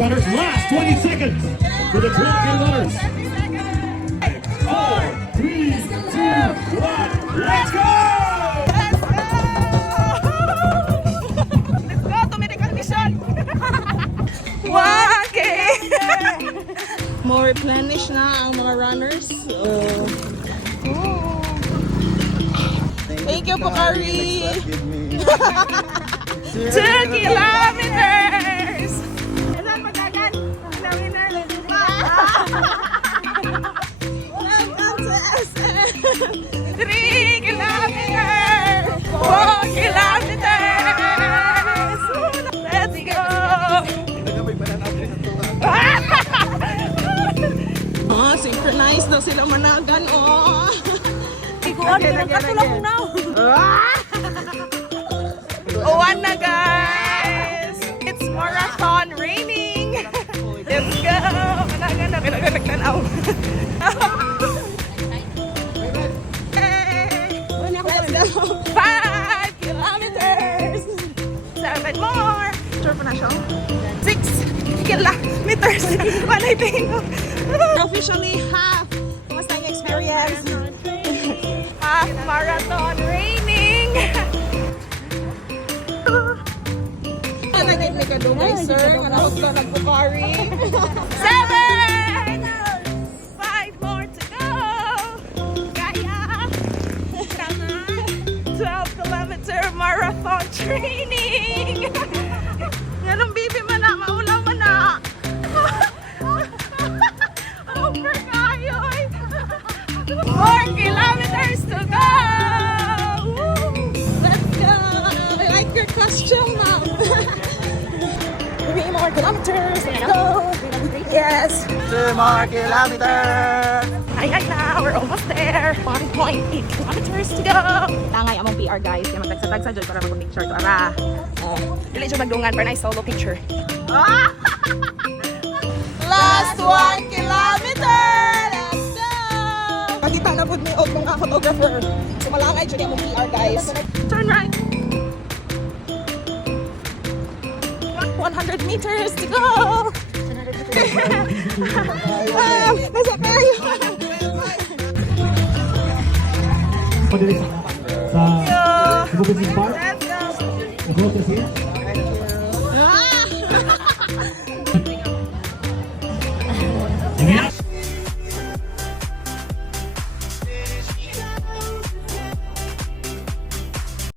runners. Last 20 seconds for the 12K runners. 5, 4, 3, 2, 1, let's go! Let's go to medical mission! 1K! More replenish na ang mga runners. Oh. Thank you, Pokari! 2 kilometers! Welcome to SM! 3 kilometers! 4 kilometers! Let's go! Oh, synchronize daw sila managan, oh! Iguan, katulong mo na. Uwan na, guys! It's marathon raining! Let's go! Managan na, kailangan nagtanaw. Let's go! 5 kilometers! 7 more! Sure pa na siya? 6 kilometers! Panay tingog! Officially half! Kumusta yung experience? Half marathon raining! Nagay ni kadungay, sir. Manahog ka nagpukari. 7! 5 more to go! Kaya! 12-kilometer marathon training! Ganong bibi man na, maulaw man na! Over kayo! 4 kilometers to go! Woo! Let's go! I like your costume, ma'am! 3 more kilometers! Let's go! Yes! 2 more kilometers! Ayan na! We're almost there! 1.8 kilometers to go! Tangay among PR, guys. Kaya magtagsa-tagsa dyan para mag-picture to. Ara! Dili dyan magdungan para na solo picture. Last 1 kilometer! Let's go! Pakita na po ni Og mga photographer. So malangay dyan yung PR, guys. Turn right! 100 meters to go! Nasa tayo! Sa Business Park. Let's go! The boat is here.